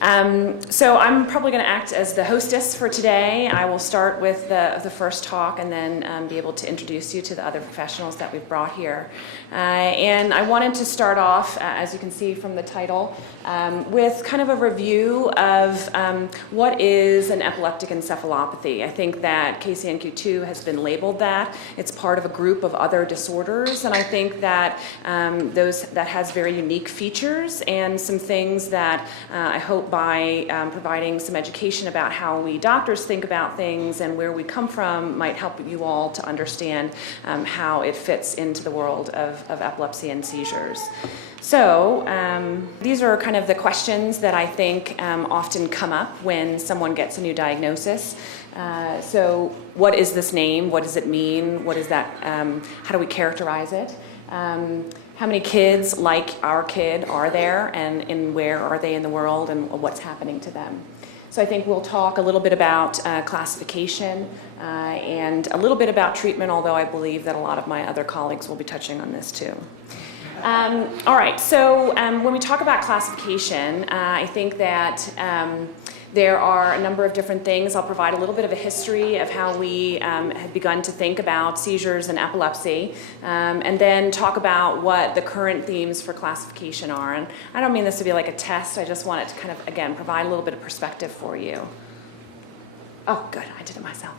So I'm probably going to act as the hostess for today. I will start with the first talk and then be able to introduce you to the other professionals that we've brought here. And I wanted to start off, as you can see from the title, with kind of a review of what is an epileptic encephalopathy. I think that KCNQ2 has been labeled that. It's part of a group of other disorders, and I think that that has very unique features and some things that I hope by providing some education about how we doctors think about things and where we come from might help you all to understand how it fits into the world of epilepsy and seizures. So these are kind of the questions that I think often come up when someone gets a new diagnosis. So what is this name? What does it mean? What is that? How do we characterize it? How many kids like our kid are there, and where are they in the world, and what's happening to them? So I think we'll talk a little bit about classification and a little bit about treatment, although I believe that a lot of my other colleagues will be touching on this too. All right, so when we talk about classification, I think that there are a number of different things. I'll provide a little bit of a history of how we have begun to think about seizures and epilepsy, and then talk about what the current themes for classification are. And I don't mean this to be like a test, I just want it to kind of, again, provide a little bit of perspective for you. Oh, good, I did it myself.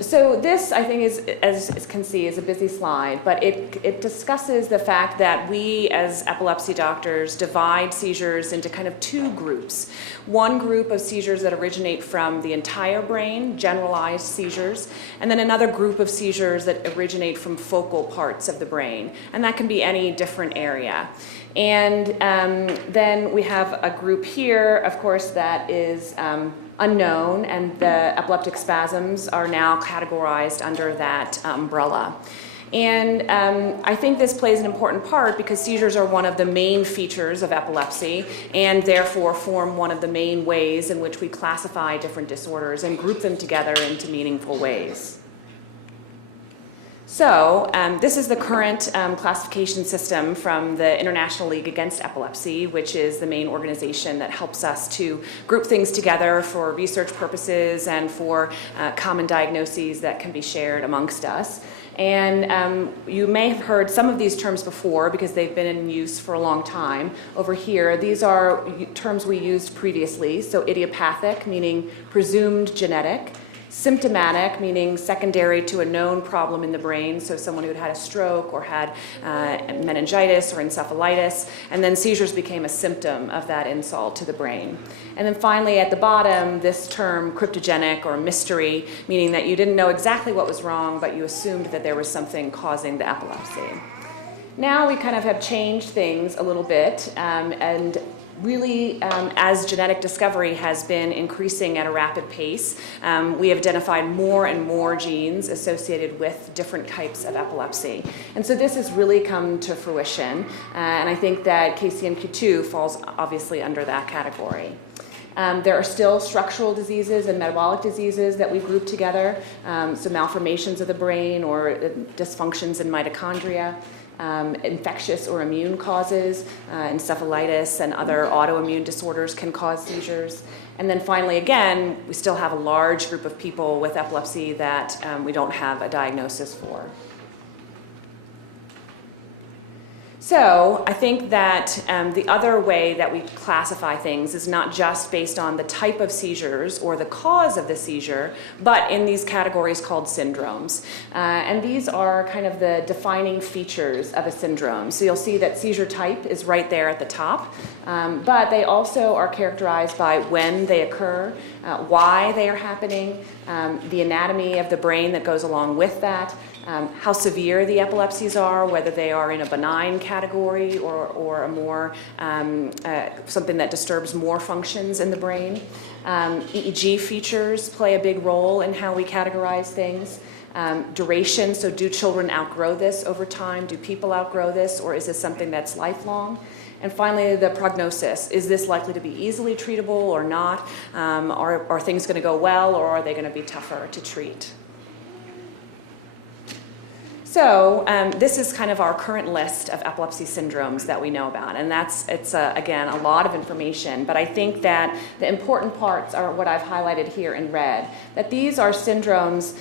So this, I think, is, as you can see, is a busy slide, but it discusses the fact that we, as epilepsy doctors, divide seizures into kind of two groups. One group of seizures that originate from the entire brain, generalized seizures, and then another group of seizures that originate from focal parts of the brain, and that can be any different area. And then we have a group here, of course, that is unknown, and the epileptic spasms are now categorized under that umbrella. And I think this plays an important part because seizures are one of the main features of epilepsy and therefore form one of the main ways in which we classify different disorders and group them together into meaningful ways. So this is the current classification system from the International League Against Epilepsy, which is the main organization that helps us to group things together for research purposes and for common diagnoses that can be shared amongst us. And you may have heard some of these terms before because they've been in use for a long time. Over here, these are terms we used previously. So idiopathic, meaning presumed genetic. Symptomatic, meaning secondary to a known problem in the brain, so someone who had a stroke or had meningitis or encephalitis, and then seizures became a symptom of that insult to the brain. And then finally at the bottom, this term cryptogenic or mystery, meaning that you didn't know exactly what was wrong, but you assumed that there was something causing the epilepsy. Now we kind of have changed things a little bit, and really, as genetic discovery has been increasing at a rapid pace, we have identified more and more genes associated with different types of epilepsy. And so this has really come to fruition, and I think that KCNQ2 falls obviously under that category. There are still structural diseases and metabolic diseases that we group together, so malformations of the brain or dysfunctions in mitochondria. Infectious or immune causes, encephalitis and other autoimmune disorders can cause seizures. And then finally, again, we still have a large group of people with epilepsy that we don't have a diagnosis for. So I think that the other way that we classify things is not just based on the type of seizures or the cause of the seizure, but in these categories called syndromes. And these are kind of the defining features of a syndrome. So you'll see that seizure type is right there at the top, but they also are characterized by when they occur, why they are happening, the anatomy of the brain that goes along with that, how severe the epilepsies are, whether they are in a benign category or a more something that disturbs more functions in the brain. EEG features play a big role in how we categorize things. Duration, so do children outgrow this over time? Do people outgrow this, or is this something that's lifelong? And finally, the prognosis. Is this likely to be easily treatable or not? Are things going to go well, or are they going to be tougher to treat? So this is kind of our current list of epilepsy syndromes that we know about, and it's again a lot of information, but I think that the important parts are what I've highlighted here in red, that these are syndromes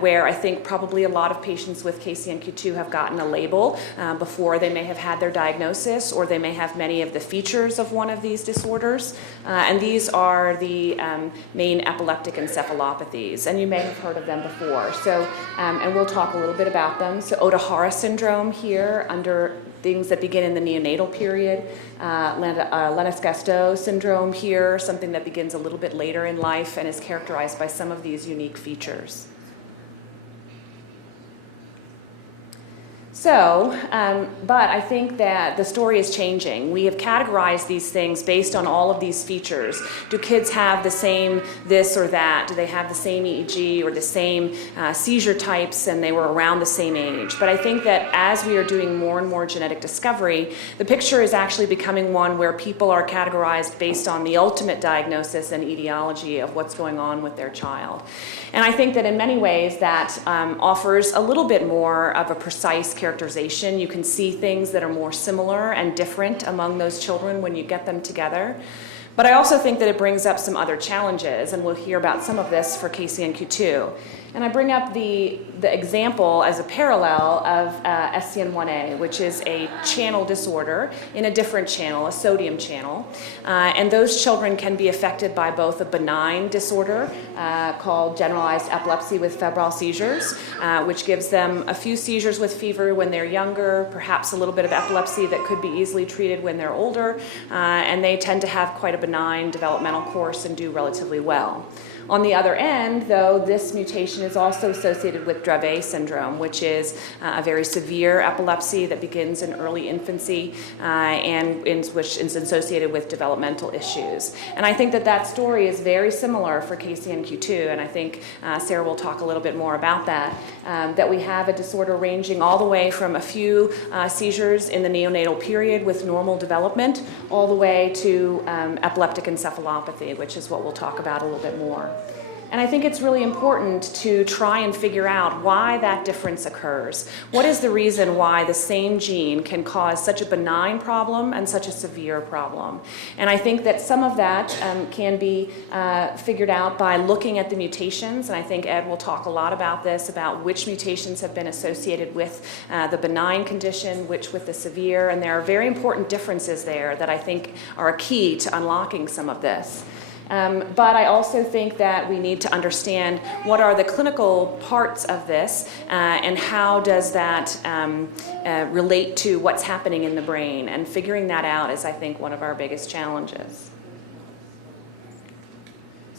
where I think probably a lot of patients with KCNQ2 have gotten a label before they may have had their diagnosis, or they may have many of the features of one of these disorders, and these are the main epileptic encephalopathies, and you may have heard of them before. So, and we'll talk a little bit about them. So Ohtahara syndrome here, under things that begin in the neonatal period. Lennox-Gastaut syndrome here, something that begins a little bit later in life and is characterized by some of these unique features. So, but I think that the story is changing. We have categorized these things based on all of these features. Do kids have the same this or that? Do they have the same EEG or the same seizure types, and they were around the same age? But I think that as we are doing more and more genetic discovery, the picture is actually becoming one where people are categorized based on the ultimate diagnosis and etiology of what's going on with their child. And I think that in many ways that offers a little bit more of a precise characterization. You can see things that are more similar and different among those children when you get them together. But I also think that it brings up some other challenges, and we'll hear about some of this for KCNQ2. And I bring up the example as a parallel of SCN1A, which is a channel disorder in a different channel, a sodium channel. And those children can be affected by both a benign disorder called generalized epilepsy with febrile seizures, which gives them a few seizures with fever when they're younger, perhaps a little bit of epilepsy that could be easily treated when they're older, and they tend to have quite a benign developmental course and do relatively well. On the other end, though, this mutation is also associated with Dravet syndrome, which is a very severe epilepsy that begins in early infancy which is associated with developmental issues. And I think that that story is very similar for KCNQ2, and I think Sarah will talk a little bit more about that, that we have a disorder ranging all the way from a few seizures in the neonatal period with normal development all the way to epileptic encephalopathy, which is what we'll talk about a little bit more. And I think it's really important to try and figure out why that difference occurs. What is the reason why the same gene can cause such a benign problem and such a severe problem? And I think that some of that can be figured out by looking at the mutations, and I think Ed will talk a lot about this, about which mutations have been associated with the benign condition, which with the severe, and there are very important differences there that I think are a key to unlocking some of this. But I also think that we need to understand what are the clinical parts of this and how does that relate to what's happening in the brain. And figuring that out is, I think, one of our biggest challenges.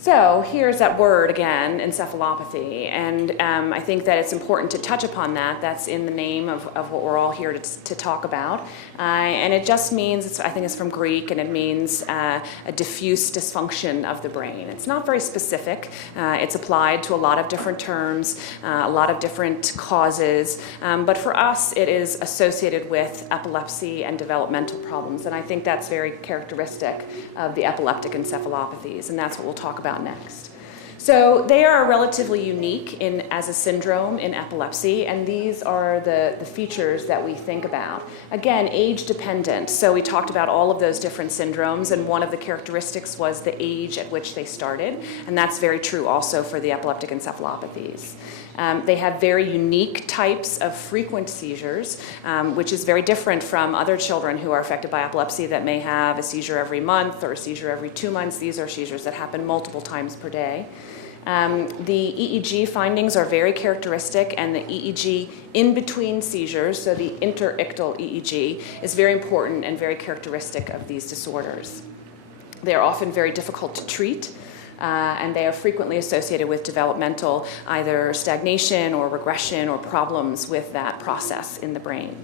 So here's that word again, encephalopathy, and I think that it's important to touch upon that. That's in the name of what we're all here to talk about. And it just means, I think it's from Greek, and it means a diffuse dysfunction of the brain. It's not very specific. It's applied to a lot of different terms, a lot of different causes, but for us it is associated with epilepsy and developmental problems, and I think that's very characteristic of the epileptic encephalopathies, and that's what we'll talk about next. So they are relatively unique as a syndrome in epilepsy, and these are the features that we think about. Again, age dependent. So we talked about all of those different syndromes, and one of the characteristics was the age at which they started, and that's very true also for the epileptic encephalopathies. They have very unique types of frequent seizures, which is very different from other children who are affected by epilepsy that may have a seizure every month or a seizure every 2 months. These are seizures that happen multiple times per day. The EEG findings are very characteristic, and the EEG in between seizures, so the interictal EEG, is very important and very characteristic of these disorders. They are often very difficult to treat. And they are frequently associated with developmental either stagnation or regression or problems with that process in the brain.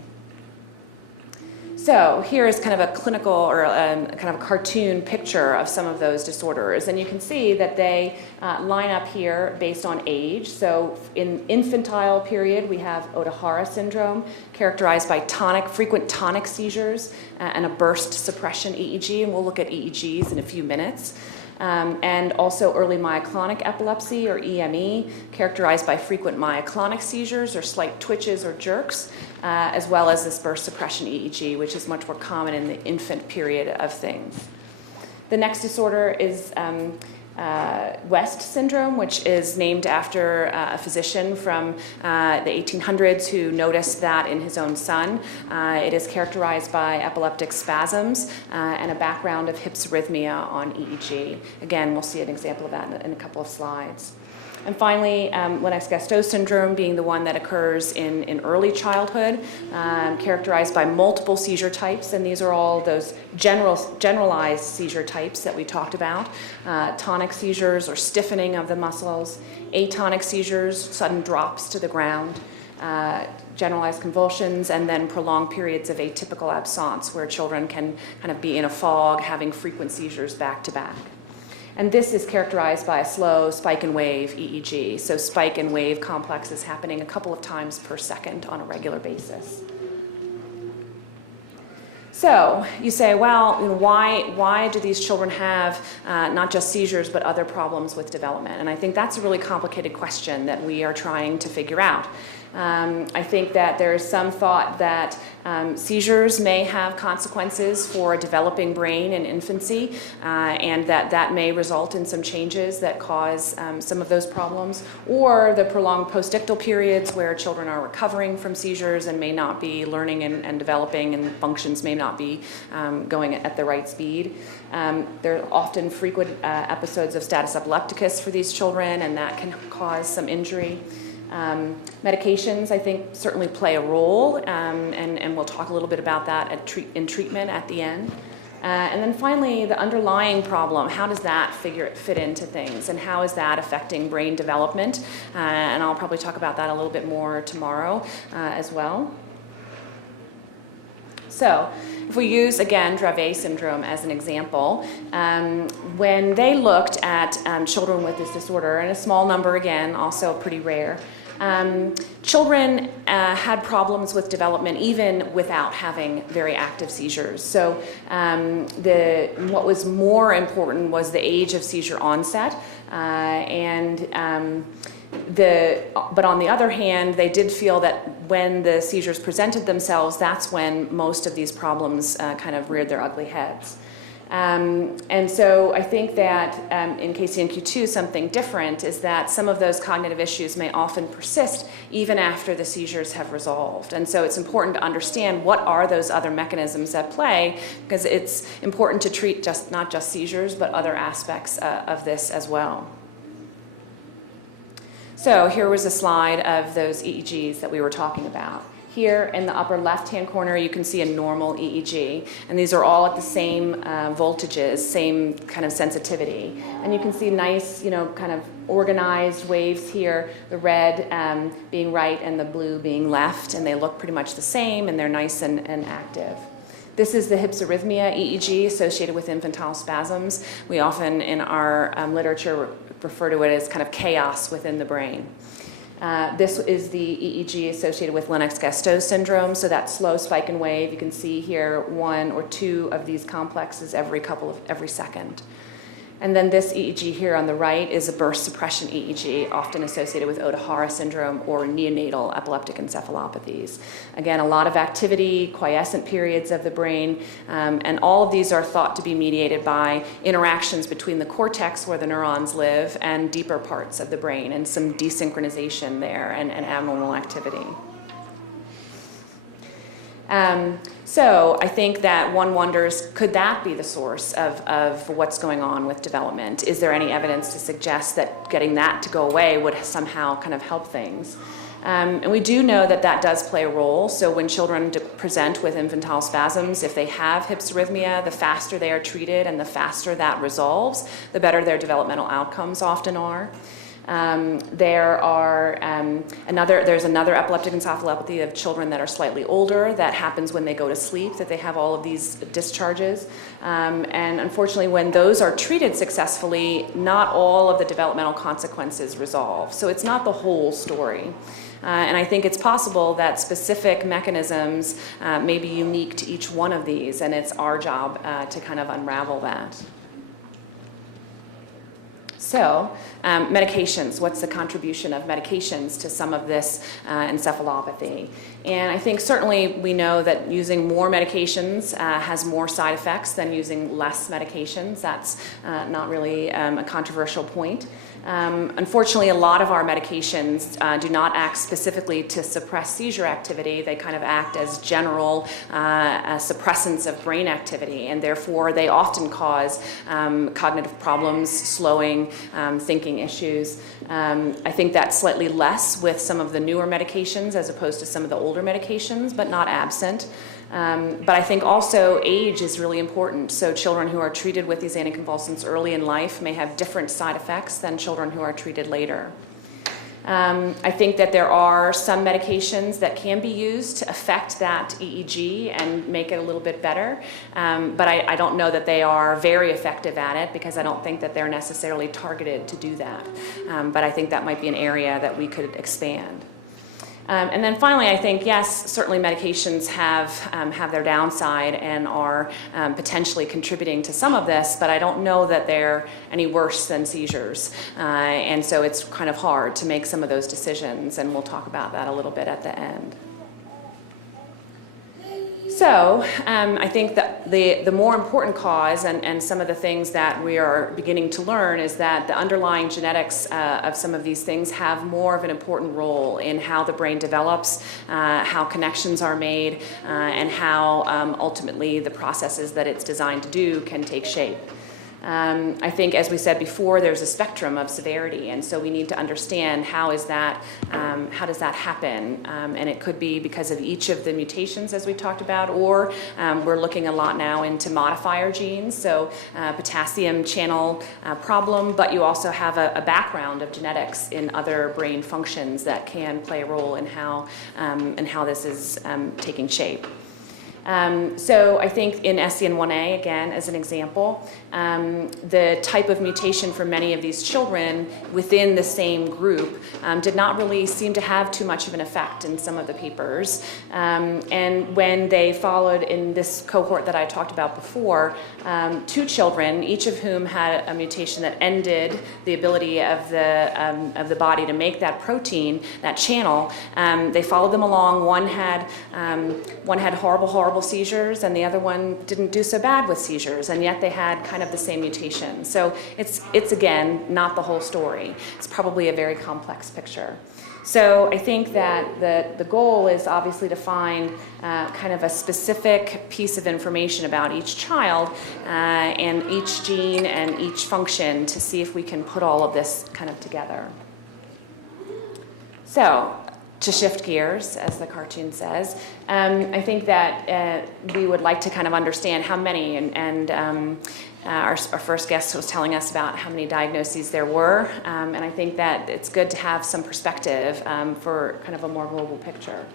So here is kind of a clinical or kind of a cartoon picture of some of those disorders. And you can see that they line up here based on age. So in infantile period, we have Ohtahara syndrome, characterized by frequent tonic seizures and a burst suppression EEG. And we'll look at EEGs in a few minutes. and also early myoclonic epilepsy, or EME, characterized by frequent myoclonic seizures or slight twitches or jerks, as well as this burst suppression EEG, which is much more common in the infant period of things. The next disorder is West syndrome, which is named after a physician from the 1800s who noticed that in his own son. It is characterized by epileptic spasms and a background of hypsarrhythmia on EEG. Again, we'll see an example of that in a couple of slides. And finally, Lennox-Gastaut syndrome being the one that occurs in early childhood, characterized by multiple seizure types, and these are all those generalized seizure types that we talked about. Tonic seizures or stiffening of the muscles, atonic seizures, sudden drops to the ground, generalized convulsions, and then prolonged periods of atypical absence where children can kind of be in a fog, having frequent seizures back to back. And this is characterized by a slow spike and wave EEG. So spike and wave complexes happening a couple of times per second on a regular basis. So you say, well, why do these children have not just seizures but other problems with development? And I think that's a really complicated question that we are trying to figure out. I think that there is some thought that seizures may have consequences for a developing brain in infancy, and that may result in some changes that cause some of those problems, or the prolonged postictal periods where children are recovering from seizures and may not be learning and developing, and functions may not be going at the right speed. There are often frequent episodes of status epilepticus for these children, and that can cause some injury. Medications, I think, certainly play a role, and we'll talk a little bit about that in treatment at the end. And then finally, the underlying problem, how does that fit into things, and how is that affecting brain development? And I'll probably talk about that a little bit more tomorrow as well. So if we use, again, Dravet syndrome as an example, when they looked at children with this disorder, and a small number again, also pretty rare, children had problems with development even without having very active seizures. So what was more important was the age of seizure onset, but on the other hand, they did feel that when the seizures presented themselves, that's when most of these problems kind of reared their ugly heads. And so I think that in KCNQ2, something different is that some of those cognitive issues may often persist even after the seizures have resolved. And so it's important to understand what are those other mechanisms at play, because it's important to treat not just seizures, but other aspects of this as well. So here was a slide of those EEGs that we were talking about. Here in the upper left-hand corner, you can see a normal EEG, and these are all at the same voltages, same kind of sensitivity. And you can see nice, kind of organized waves here, the red being right and the blue being left, and they look pretty much the same, and they're nice and active. This is the hypsarrhythmia EEG associated with infantile spasms. We often, in our literature, refer to it as kind of chaos within the brain. This is the EEG associated with Lennox-Gastaut syndrome, so that slow spike and wave. You can see here 1 or 2 of these complexes every second. And then this EEG here on the right is a burst suppression EEG, often associated with Ohtahara syndrome or neonatal epileptic encephalopathies. Again, a lot of activity, quiescent periods of the brain, and all of these are thought to be mediated by interactions between the cortex, where the neurons live, and deeper parts of the brain, and some desynchronization there and abnormal activity. So I think that one wonders, could that be the source of what's going on with development? Is there any evidence to suggest that getting that to go away would somehow kind of help things? And we do know that that does play a role. So when children present with infantile spasms, if they have hypsarrhythmia, the faster they are treated and the faster that resolves, the better their developmental outcomes often are. There's another epileptic encephalopathy of children that are slightly older that happens when they go to sleep, that they have all of these discharges. And unfortunately, when those are treated successfully, not all of the developmental consequences resolve. So it's not the whole story. And I think it's possible that specific mechanisms may be unique to each one of these, and it's our job to kind of unravel that. So, medications, what's the contribution of medications to some of this encephalopathy? And I think certainly we know that using more medications has more side effects than using less medications. That's not really a controversial point. Unfortunately, a lot of our medications do not act specifically to suppress seizure activity. They kind of act as general suppressants of brain activity, and therefore they often cause cognitive problems, slowing, thinking issues. I think that's slightly less with some of the newer medications as opposed to some of the older medications, but not absent. But I think also age is really important. So children who are treated with these anticonvulsants early in life may have different side effects than children who are treated later. I think that there are some medications that can be used to affect that EEG and make it a little bit better, but I don't know that they are very effective at it because I don't think that they're necessarily targeted to do that. But I think that might be an area that we could expand. And then finally, I think, yes, certainly medications have their downside and are potentially contributing to some of this, but I don't know that they're any worse than seizures. And so it's kind of hard to make some of those decisions, and we'll talk about that a little bit at the end. So I think that the more important cause and some of the things that we are beginning to learn is that the underlying genetics of some of these things have more of an important role in how the brain develops, how connections are made, and how ultimately the processes that it's designed to do can take shape. I think, as we said before, there's a spectrum of severity, and so we need to understand how does that happen, and it could be because of each of the mutations, as we talked about, or we're looking a lot now into modifier genes, so potassium channel problem, but you also have a background of genetics in other brain functions that can play a role in how this is taking shape. So I think in SCN1A, again, as an example, the type of mutation for many of these children within the same group did not really seem to have too much of an effect in some of the papers. And when they followed in this cohort that I talked about before, 2 children, each of whom had a mutation that ended the ability of the body to make that protein, that channel, they followed them along. One had horrible seizures, and the other one didn't do so bad with seizures, and yet they had kind of the same mutation. So it's again not the whole story. It's probably a very complex picture. So I think that the goal is obviously to find kind of a specific piece of information about each child and each gene and each function to see if we can put all of this kind of together. So, to shift gears, as the cartoon says, I think that we would like to kind of understand how many, and our first guest was telling us about how many diagnoses there were, and I think that it's good to have some perspective for kind of a more global picture.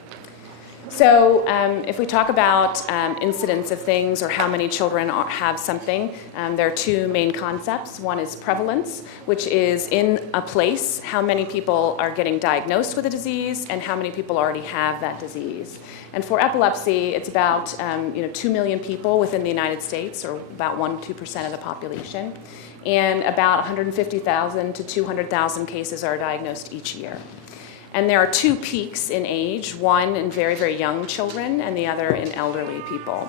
So if we talk about incidence of things or how many children have something, there are 2 main concepts. One is prevalence, which is in a place, how many people are getting diagnosed with a disease and how many people already have that disease. And for epilepsy, it's about 2 million people within the United States, or about 1-2% of the population. And about 150,000 to 200,000 cases are diagnosed each year. And there are 2 peaks in age, one in very, very young children and the other in elderly people.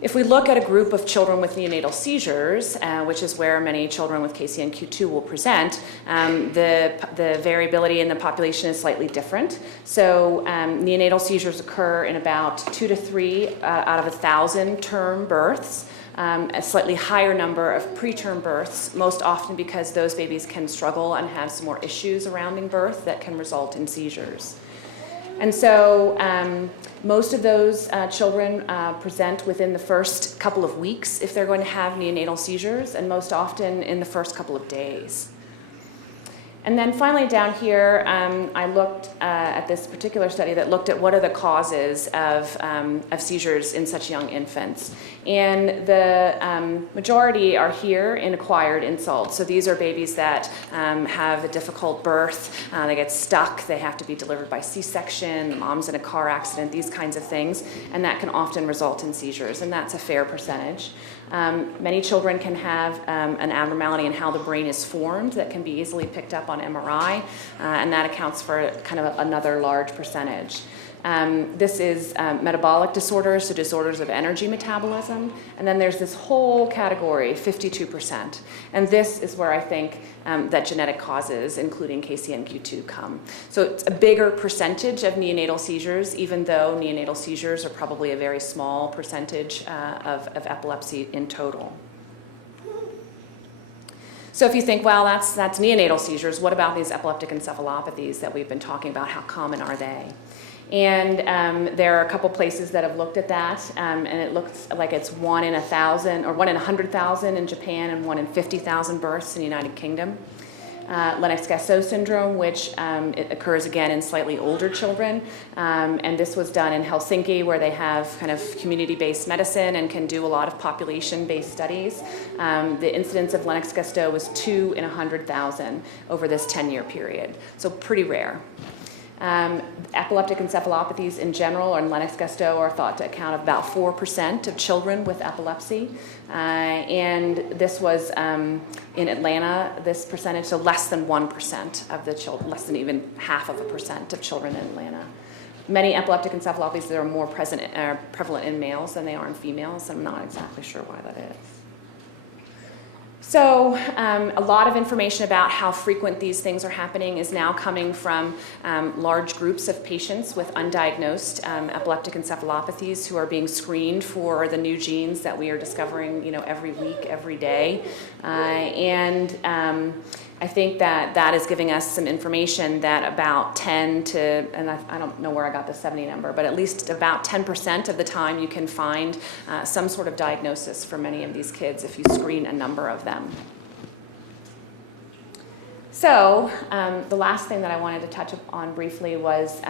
If we look at a group of children with neonatal seizures, which is where many children with KCNQ2 will present, the variability in the population is slightly different. So neonatal seizures occur in about 2 to 3 out of 1,000 term births. A slightly higher number of preterm births, most often because those babies can struggle and have some more issues surrounding birth that can result in seizures. And so most of those children present within the first couple of weeks if they're going to have neonatal seizures, and most often in the first couple of days. And then finally down here, I looked at this particular study that looked at what are the causes of seizures in such young infants. And the majority are here in acquired insults. So these are babies that have a difficult birth, they get stuck, they have to be delivered by C-section, the mom's in a car accident, these kinds of things. And that can often result in seizures, and that's a fair percentage. Many children can have an abnormality in how the brain is formed that can be easily picked up on MRI, and that accounts for kind of another large percentage. This is metabolic disorders, so disorders of energy metabolism. And then there's this whole category, 52%. And this is where I think that genetic causes, including KCNQ2, come. So it's a bigger percentage of neonatal seizures, even though neonatal seizures are probably a very small percentage of epilepsy in total. So if you think, well, that's neonatal seizures, what about these epileptic encephalopathies that we've been talking about? How common are they? And there are a couple places that have looked at that, and it looks like it's 1 in 1,000 or 1 in 100,000 in Japan and 1 in 50,000 births in the United Kingdom. Lennox-Gastaut syndrome, which it occurs again in slightly older children, and this was done in Helsinki, where they have kind of community-based medicine and can do a lot of population-based studies. The incidence of Lennox-Gastaut was 2 in 100,000 over this 10-year period, so pretty rare. Epileptic encephalopathies in general, and Lennox-Gastaut, are thought to account for about 4% of children with epilepsy. And this was in Atlanta, this percentage, so less than 1% of the children, less than even 0.5% of children in Atlanta. Many epileptic encephalopathies that are more prevalent in males than they are in females. I'm not exactly sure why that is. So a lot of information about how frequent these things are happening is now coming from large groups of patients with undiagnosed epileptic encephalopathies who are being screened for the new genes that we are discovering, every week, every day. I think that is giving us some information that about 10 to, and I don't know where I got the 70 number, but at least about 10% of the time you can find some sort of diagnosis for many of these kids if you screen a number of them. So the last thing that I wanted to touch on briefly was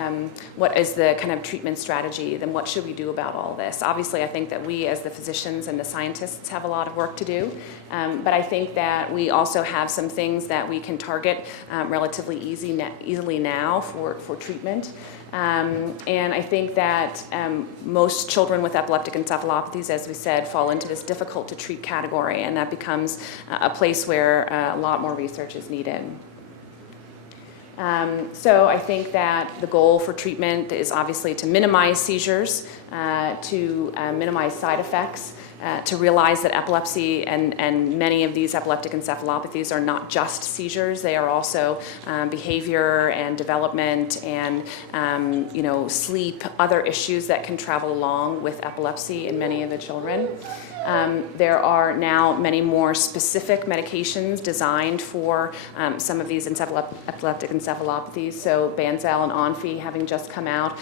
what is the kind of treatment strategy, then what should we do about all this? Obviously, I think that we as the physicians and the scientists have a lot of work to do, but I think that we also have some things that we can target relatively easily now for treatment. And I think that most children with epileptic encephalopathies, as we said, fall into this difficult to treat category, and that becomes a place where a lot more research is needed. So I think that the goal for treatment is obviously to minimize seizures, to minimize side effects, to realize that epilepsy and many of these epileptic encephalopathies are not just seizures. They are also behavior and development and sleep, other issues that can travel along with epilepsy in many of the children. There are now many more specific medications designed for some of these epileptic encephalopathies. So Banzel and Onfi having just come out,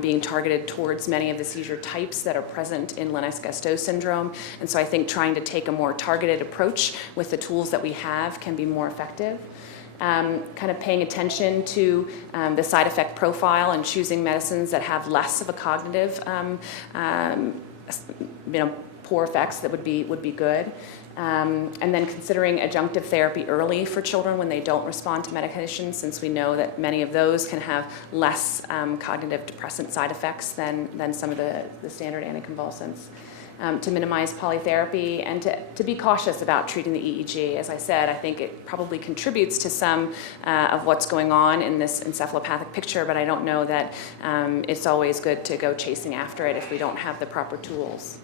being targeted towards many of the seizure types that are present in Lennox-Gastaut syndrome. And so I think trying to take a more targeted approach with the tools that we have can be more effective. Kind of paying attention to the side effect profile and choosing medicines that have less of a cognitive poor effects that would be good. And then considering adjunctive therapy early for children when they don't respond to medications, since we know that many of those can have less cognitive depressant side effects than some of the standard anticonvulsants. To minimize polytherapy and to be cautious about treating the EEG. As I said, I think it probably contributes to some of what's going on in this encephalopathic picture, but I don't know that it's always good to go chasing after it if we don't have the proper tools.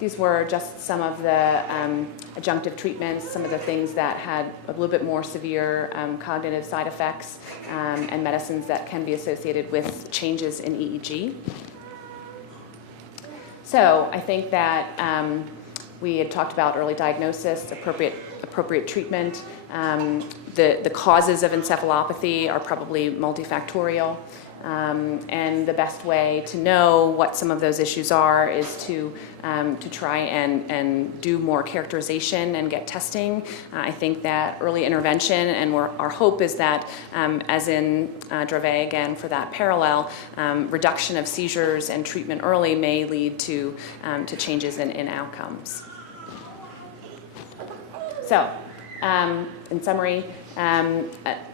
These were just some of the adjunctive treatments, some of the things that had a little bit more severe cognitive side effects and medicines that can be associated with changes in EEG. So I think that we had talked about early diagnosis, appropriate treatment. The causes of encephalopathy are probably multifactorial. And the best way to know what some of those issues are is to try and do more characterization and get testing. I think that early intervention, and our hope is that, as in Dravet again for that parallel, reduction of seizures and treatment early may lead to changes in outcomes. So In summary,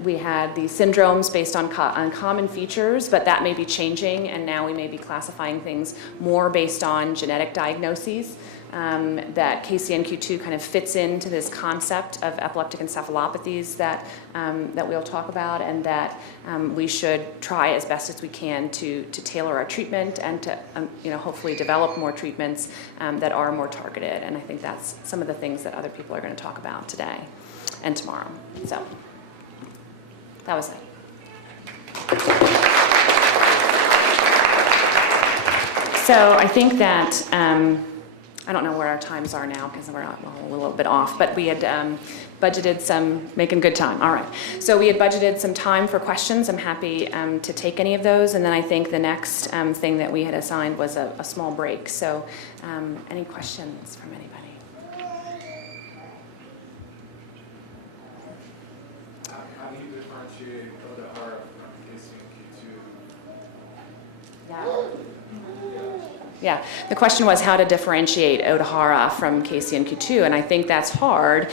we had the syndromes based on common features, but that may be changing, and now we may be classifying things more based on genetic diagnoses. That KCNQ2 kind of fits into this concept of epileptic encephalopathies that we'll talk about, and that we should try as best as we can to tailor our treatment and to hopefully develop more treatments that are more targeted. And I think that's some of the things that other people are going to talk about today and tomorrow. So that was it. So I think that I don't know where our times are now because we're a little bit off, but we had budgeted making good time. All right. So we had budgeted some time for questions. I'm happy to take any of those. And then I think the next thing that we had assigned was a small break. So any questions from anybody? How do you differentiate ODHR from KCNQ2? Yeah, the question was how to differentiate Odahara from KCNQ2, and I think that's hard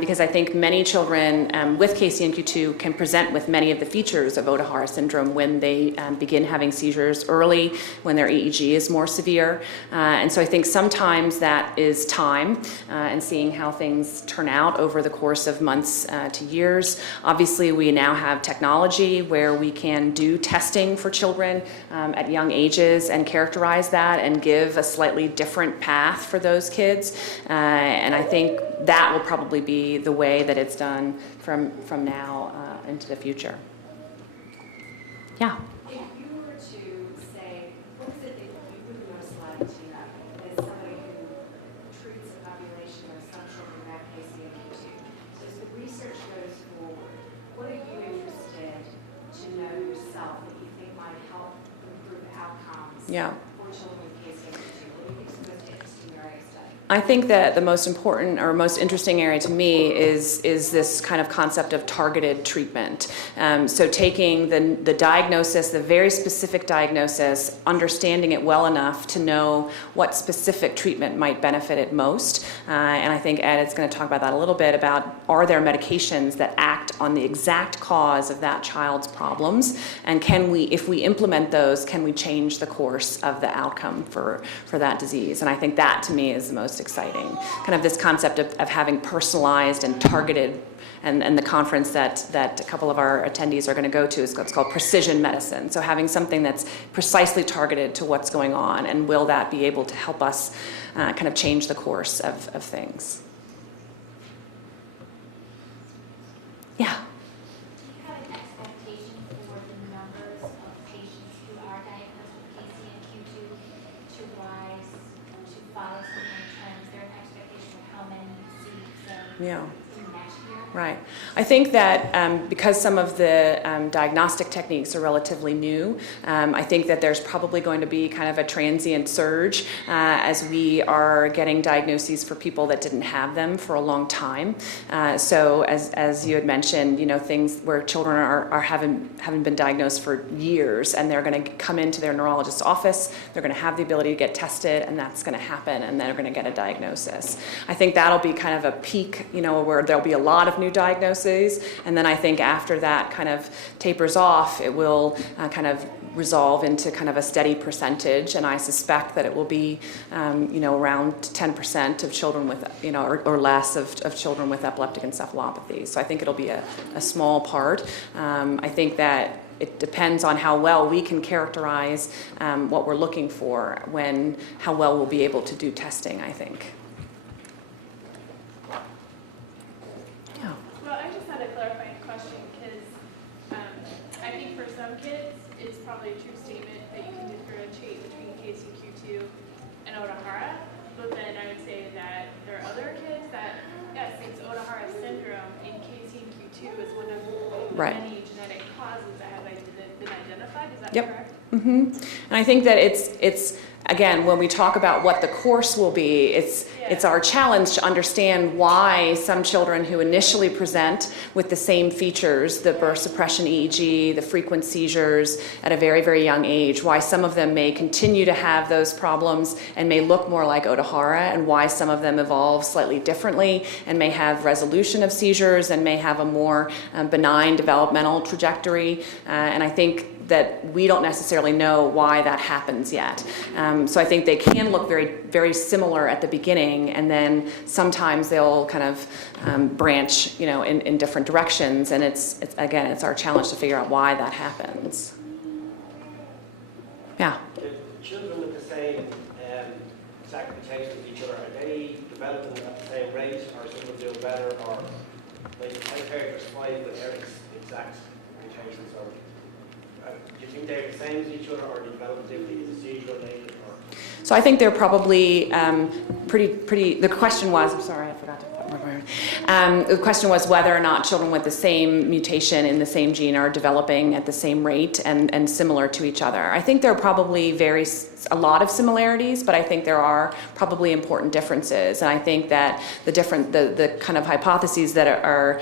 because I think many children with KCNQ2 can present with many of the features of Odahara syndrome when they begin having seizures early, when their EEG is more severe, and so I think sometimes that is time and seeing how things turn out over the course of months to years. Obviously, we now have technology where we can do testing for children at young ages and characterize that and give a slightly different path for those kids. And I think that will probably be the way that it's done from now into the future. Yeah. If you were to say, what is it that you would most like to know as somebody who treats a population of some children who have KCNQ2? So as the research goes forward, what are you interested to know yourself that you think might help improve outcomes for children with KCNQ2? What do you think is the most interesting area of study? I think that the most important or most interesting area to me is this kind of concept of targeted treatment. So taking the diagnosis, the very specific diagnosis, understanding it well enough to know what specific treatment might benefit it most. And I think Ed is going to talk about that a little bit about, are there medications that act on the exact cause of that child's problems? And can we, if we implement those, can we change the course of the outcome for that disease? And I think that to me is the most exciting. Kind of this concept of having personalized and targeted, and the conference that a couple of our attendees are going to go to is what's called precision medicine. So having something that's precisely targeted to what's going on, and will that be able to help us kind of change the course of things? Yeah. Do you have an expectation for the numbers of patients who are diagnosed with KCNQ2 to rise, to follow similar trends? Is there an expectation of how many you see, say, Yeah. in next year? Right. I think that because some of the diagnostic techniques are relatively new, I think that there's probably going to be kind of a transient surge as we are getting diagnoses for people that didn't have them for a long time. So as you had mentioned, things where children haven't been diagnosed for years, and they're going to come into their neurologist's office, they're going to have the ability to get tested, and that's going to happen, and then they're going to get a diagnosis. I think that'll be kind of a peak, where there'll be a lot of new diagnoses, and then I think after that kind of tapers off, it will kind of resolve into kind of a steady percentage, and I suspect that it will be around 10% of children with or less of children with epileptic encephalopathies. So I think it'll be a small part. I think that it depends on how well we can characterize what we're looking for, how well we'll be able to do testing, I think. It's probably a true statement that you can differentiate between KCNQ2 and Odahara, but then I would say that there are other kids that, yes, it's Odahara syndrome, and KCNQ2 is one of the many genetic causes that have been identified. Is that correct? Mm-hmm. And I think that it's again, when we talk about what the course will be, it's our challenge to understand why some children who initially present with the same features, the burst suppression EEG, the frequent seizures at a very, very young age, why some of them may continue to have those problems and may look more like Odahara, and why some of them evolve slightly differently and may have resolution of seizures and may have a more benign developmental trajectory. And I think that we don't necessarily know why that happens yet. So I think they can look very, very similar at the beginning, and then sometimes they'll kind of branch, in different directions. And it's again, it's our challenge to figure out why that happens. Yeah. The children with the same exact mutations as each other, are they developing at the same rate, or some of them doing better, or like I heard there's 5 with Eric's exact mutations, or do you think they're the same as each other, or develop differently? Is it seizure related, or? So I think they're probably pretty. The question was, I'm sorry, I forgot to put my word. The question was whether or not children with the same mutation in the same gene are developing at the same rate and similar to each other. I think there are probably a lot of similarities, but I think there are probably important differences. And I think that the kind of hypotheses that are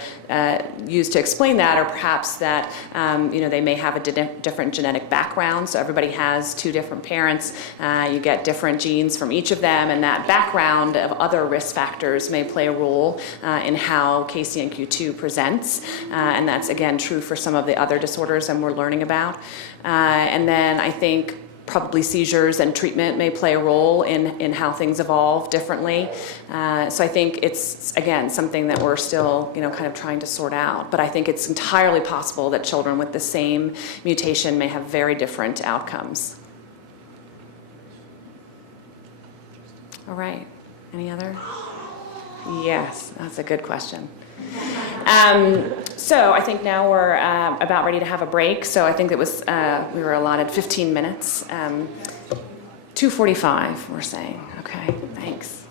used to explain that are perhaps that they may have a different genetic background. So everybody has 2 different parents. You get different genes from each of them, and that background of other risk factors may play a role in how KCNQ2 presents. And that's again true for some of the other disorders that we're learning about. And then I think probably seizures and treatment may play a role in how things evolve differently. So I think it's, again, something that we're still, kind of trying to sort out. But I think it's entirely possible that children with the same mutation may have very different outcomes. All right. Any other? Yes, that's a good question. So I think now we're about ready to have a break. So I think it was we were allotted 15 minutes. 2:45, we're saying. Okay, thanks.